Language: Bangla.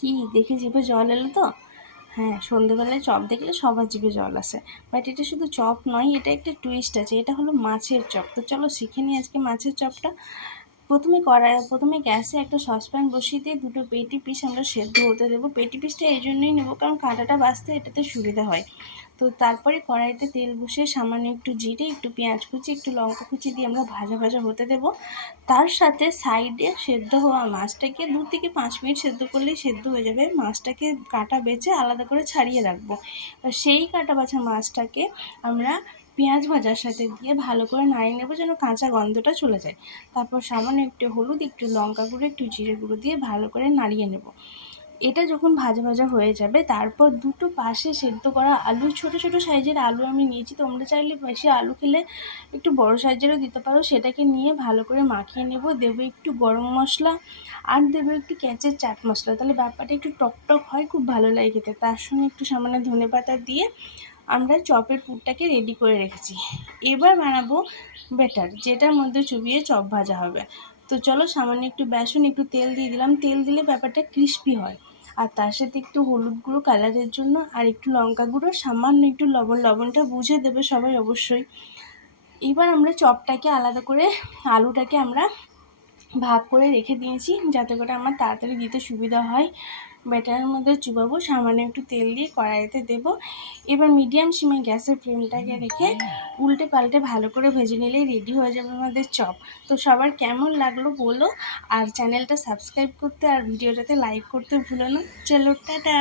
কি দেখে জিভে জল এলো তো? হ্যাঁ, সন্ধেবেলায় চপ দেখলে সবার জিভে জল আসে। বাট এটা শুধু চপ নয়, এটা একটা টুইস্ট আছে। এটা হলো মাছের চপ। তো চলো শিখে নিই আজকে মাছের চপটা। প্রথমে গ্যাসে একটা সসপ্যান বসিয়ে দিয়ে দুটো পেটি পিস আমরা সেদ্ধ হতে দেবো। পেটি পিসটা এই জন্যই নেবো কারণ কাঁটাটা বাছতে এটাতে সুবিধা হয়। তো তারপরে কড়াইতে তেল বসিয়ে সামান্য একটু জিরে, একটু পেঁয়াজ কুচি, একটু লঙ্কা কুচি দিয়ে আমরা ভাজা ভাজা হতে দেবো। তার সাথে সাইডে সেদ্ধ হওয়া মাছটাকে 2 থেকে 5 মিনিট সেদ্ধ করলেই সেদ্ধ হয়ে যাবে। মাছটাকে কাঁটা বেছে আলাদা করে ছাড়িয়ে রাখবো। সেই কাঁটা বাছা মাছটাকে আমরা পেঁয়াজ ভাজার সাথে দিয়ে ভালো করে নাড়িয়ে নেবো যেন কাঁচা গন্ধটা চলে যায়। তারপর সামান্য একটু হলুদ, একটু লঙ্কা গুঁড়ো, একটু জিরে গুঁড়ো দিয়ে ভালো করে নাড়িয়ে নেব। এটা যখন ভাজা ভাজা হয়ে যাবে তারপর দুটো পাশে সেদ্ধ করা আলু, ছোট ছোট সাইজের আলু আমি নিয়েছি। তোমরা চাইলে বেশি আলু খেলে একটু বড় সাইজেরও দিতে পারো। সেটাকে নিয়ে ভালো করে মাখিয়ে নেব। দেবো একটু গরম মশলা আর দেবো একটু ক্যাঁচের চাট মশলা, তাহলে ব্যাপারটা একটু টক টক হয়, খুব ভালো লাগে খেতে। তার সঙ্গে একটু সামান্য ধনেপাতা দিয়ে আমরা চপের পুরটাকে রেডি করে রেখেছি। এবার বানাবো ব্যাটার, যেটার মধ্যে চুবিয়ে চপ ভাজা হবে। তো চলো সামান্য একটু বেসন, একটু তেল দিয়ে দিলাম। তেল দিলে ব্যাপারটা ক্রিস্পি হয়। আর তার সাথে একটু হলুদ গুঁড়ো কালারের জন্য, আর একটু লঙ্কা গুঁড়ো, সামান্য একটু লবণটা বুঝে দেবে সবাই অবশ্যই। এবার আমরা চপটাকে আলাদা করে, আলুটাকে আমরা ভাগ করে রেখে দিয়েছি যাতে করে আমার তাড়াতাড়ি দিতে সুবিধা হয়। ব্যাটারের মধ্যে চুবাবো, সামান্য একটু তেল দিয়ে কড়াইতে দেবো। এবার মিডিয়াম সিমে গ্যাসের ফ্লেমটাকে রেখে উল্টে পাল্টে ভালো করে ভেজে নিলেই রেডি হয়ে যাবে আমাদের চপ। তো সবার কেমন লাগলো বলো, আর চ্যানেলটা সাবস্ক্রাইব করতে আর ভিডিওটাতে লাইক করতে ভুলো না। চলো টাটা।